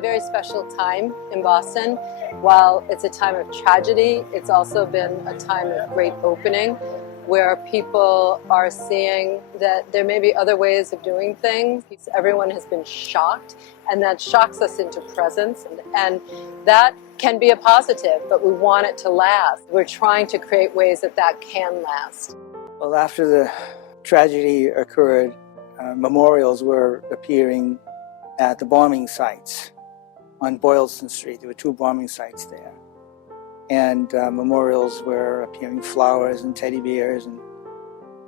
a very special time in Boston. While it's a time of tragedy, it's also been a time of great opening, where people are seeing that there may be other ways of doing things. Everyone has been shocked, and that shocks us into presence, and that can be a positive, but we want it to last. We're trying to create ways that that can last. Well, after the tragedy occurred, memorials were appearing at the bombing sites on Boylston Street. There were 2 bombing sites there. And memorials were appearing, flowers and teddy bears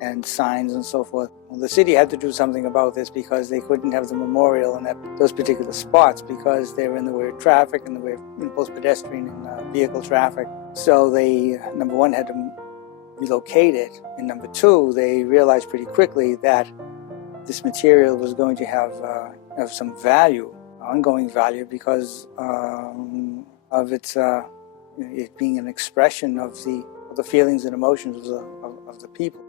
and signs and so forth. Well, the city had to do something about this because they couldn't have the memorial in those particular spots because they were in the way of traffic and the way of both pedestrian and vehicle traffic. So they, number one, had to relocate it, and number two, they realized pretty quickly that this material was going to have some value, ongoing value, because of its it being an expression of the feelings and emotions of the people.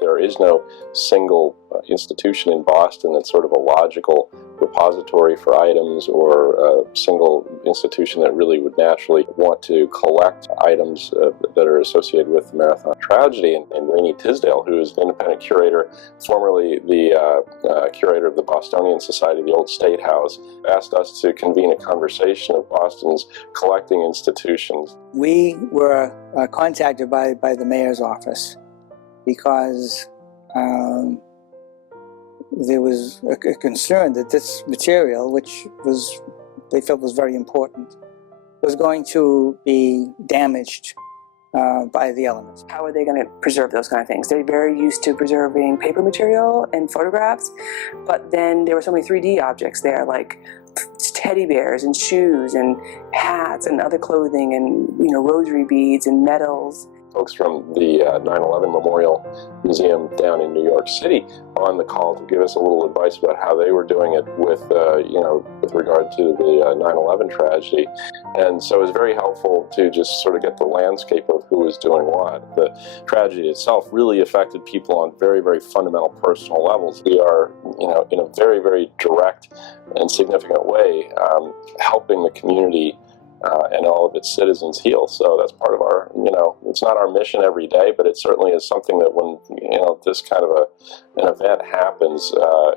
There is no single institution in Boston that's sort of a logical repository for items, or a single institution that really would naturally want to collect items that are associated with the Marathon tragedy. And Rainey Tisdale, who is the independent curator, formerly the curator of the Bostonian Society, the Old State House, asked us to convene a conversation of Boston's collecting institutions. We were contacted by the mayor's office because there was a concern that this material, which they felt was very important, was going to be damaged by the elements. How are they going to preserve those kind of things? They're very used to preserving paper material and photographs, but then there were so many 3D objects there, like teddy bears and shoes and hats and other clothing and rosary beads and medals. Folks from the 9/11 Memorial Museum down in New York City on the call to give us a little advice about how they were doing it with regard to the 9/11 tragedy. And so it was very helpful to just sort of get the landscape of who was doing what. The tragedy itself really affected people on very, very fundamental personal levels. We are, in a very, very direct and significant way, helping the community and all of its citizens heal. So that's part of our, it's not our mission every day, but it certainly is something that when, this kind of an event happens,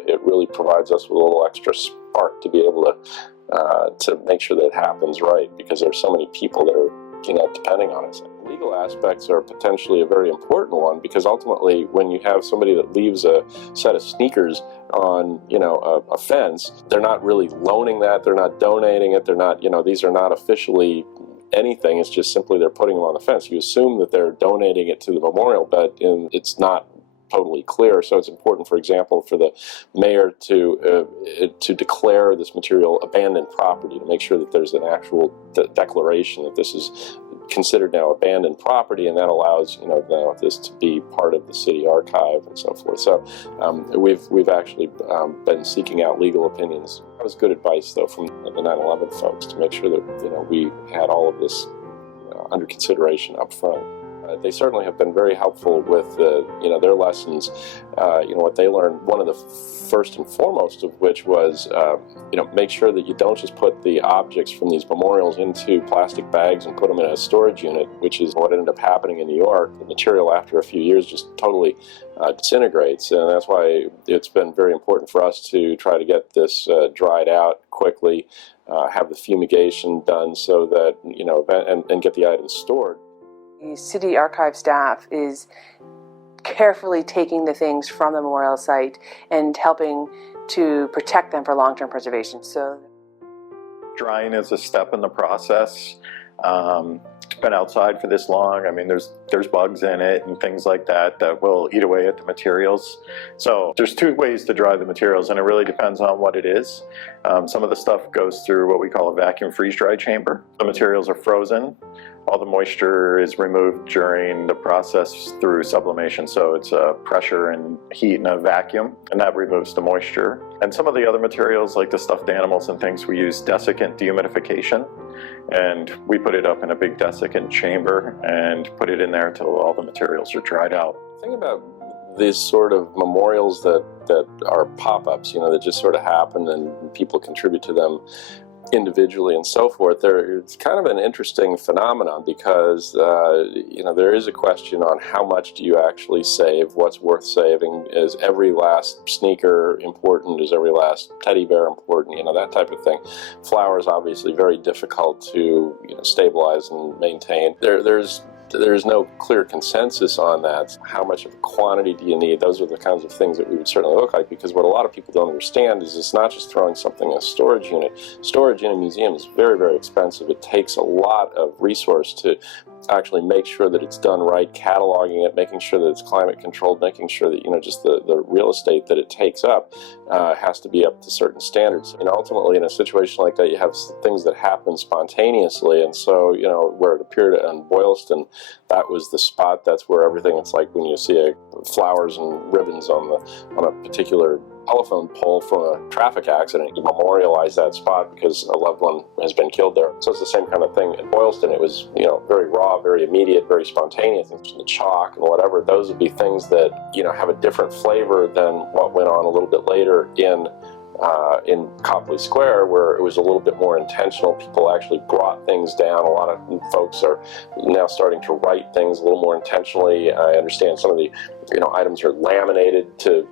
it really provides us with a little extra spark to be able to make sure that it happens right, because there's so many people that are, depending on us. Legal aspects are potentially a very important one, because ultimately when you have somebody that leaves a set of sneakers on a fence, they're not really loaning that, they're not donating it, they're not, these are not officially anything, it's just simply they're putting them on the fence. You assume that they're donating it to the memorial, but it's not totally clear. So it's important, for example, for the mayor to declare this material abandoned property, to make sure that there's an actual declaration that this is considered now abandoned property, and that allows now this to be part of the city archive and so forth. So we've actually been seeking out legal opinions. That was good advice, though, from the 9/11 folks, to make sure that we had all of this under consideration up front. They certainly have been very helpful with their lessons. What they learned, one of the first and foremost of which was make sure that you don't just put the objects from these memorials into plastic bags and put them in a storage unit, which is what ended up happening in New York. The material after a few years just totally disintegrates, and that's why it's been very important for us to try to get this dried out quickly, have the fumigation done so that and get the items stored. The city archive staff is carefully taking the things from the memorial site and helping to protect them for long-term preservation. So, drying is a step in the process. It's been outside for this long. I mean, there's bugs in it and things like that will eat away at the materials. So there's 2 ways to dry the materials, and it really depends on what it is. Some of the stuff goes through what we call a vacuum freeze-dry chamber. The materials are frozen. All the moisture is removed during the process through sublimation, so it's pressure and heat in a vacuum, and that removes the moisture. And some of the other materials, like the stuffed animals and things, we use desiccant dehumidification, and we put it up in a big desiccant chamber and put it in there until all the materials are dried out. The thing about these sort of memorials that are pop-ups, that just sort of happen and people contribute to them, individually and so forth, it's kind of an interesting phenomenon because there is a question on how much do you actually save, what's worth saving, is every last sneaker important, is every last teddy bear important, that type of thing. Flowers obviously very difficult to stabilize and maintain. There's no clear consensus on that. How much of a quantity do you need? Those are the kinds of things that we would certainly look like, because what a lot of people don't understand is it's not just throwing something in a storage unit. Storage in a museum is very, very expensive. It takes a lot of resource to actually make sure that it's done right, cataloging it, making sure that it's climate controlled, making sure that just the real estate that it takes up has to be up to certain standards. And ultimately, in a situation like that, you have things that happen spontaneously. And so, where it appeared on Boylston, that was the spot. That's where everything. It's like when you see flowers and ribbons on a particular telephone pole from a traffic accident, you memorialize that spot because a loved one has been killed there. So it's the same kind of thing. In Boylston, it was very raw, very immediate, very spontaneous. The chalk and whatever, those would be things that have a different flavor than what went on a little bit later in Copley Square, where it was a little bit more intentional. People actually brought things down. A lot of folks are now starting to write things a little more intentionally. I understand some of the items are laminated to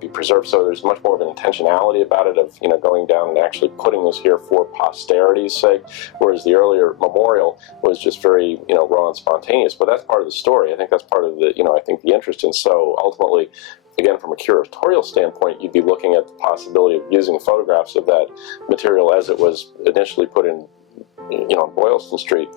be preserved, so there's much more of an intentionality about it, of going down and actually putting this here for posterity's sake, whereas the earlier memorial was just very raw and spontaneous. But that's part of the story. I think that's part of the the interest. And so ultimately, again, from a curatorial standpoint, you'd be looking at the possibility of using photographs of that material as it was initially put in Boylston Street,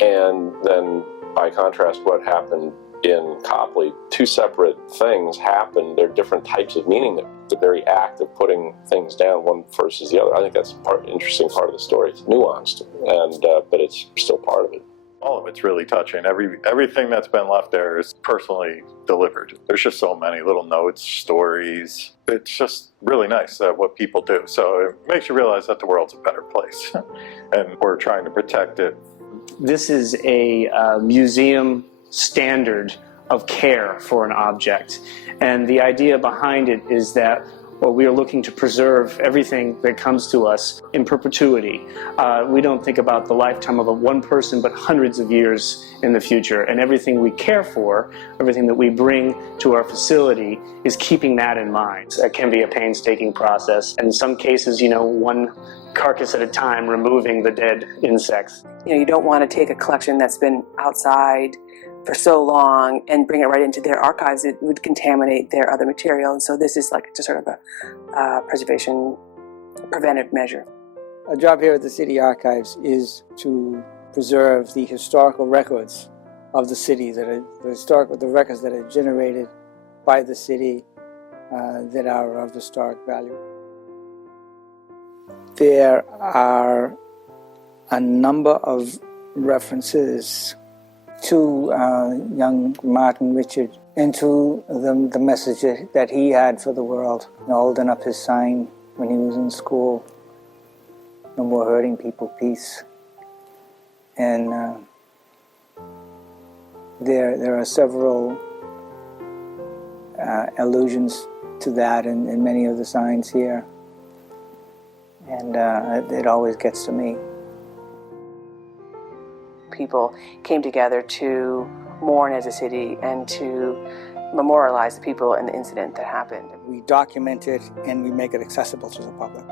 and then by contrast what happened in Copley. Two separate things happened. They're different types of meaning. The very act of putting things down, one versus the other, I think that's interesting part of the story. It's nuanced, and but it's still part of it. All of it's really touching. Everything that's been left there is personally delivered. There's just so many little notes, stories. It's just really nice what people do. So it makes you realize that the world's a better place, and we're trying to protect it. This is a museum standard of care for an object. And the idea behind it is that we are looking to preserve everything that comes to us in perpetuity. We don't think about the lifetime of one person, but hundreds of years in the future. And everything we care for, everything that we bring to our facility, is keeping that in mind. That can be a painstaking process. And in some cases, one carcass at a time, removing the dead insects. You don't want to take a collection that's been outside for so long and bring it right into their archives. It would contaminate their other material. And so this is like just sort of a preservation preventive measure. Our job here at the City Archives is to preserve the historical records of the city, the records that are generated by the city that are of historic value. There are a number of references to young Martin Richard, and to the message that he had for the world, holding up his sign when he was in school, "No more hurting people, peace." And there are several allusions to that in many of the signs here, and it always gets to me. People came together to mourn as a city and to memorialize the people and the incident that happened. We document it and we make it accessible to the public.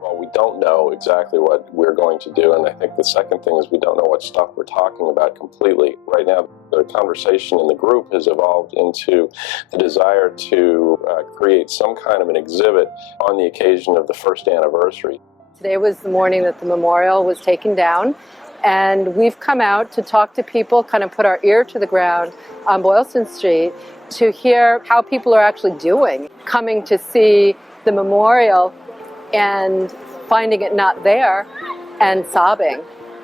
Well, we don't know exactly what we're going to do, and I think the second thing is we don't know what stuff we're talking about completely. Right now, the conversation in the group has evolved into the desire to create some kind of an exhibit on the occasion of the first anniversary. Today was the morning that the memorial was taken down, and we've come out to talk to people, kind of put our ear to the ground on Boylston Street to hear how people are actually doing, coming to see the memorial and finding it not there and sobbing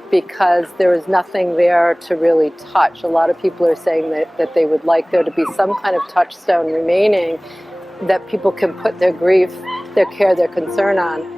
because there is nothing there to really touch. A lot of people are saying that they would like there to be some kind of touchstone remaining that people can put their grief, their care, their concern on.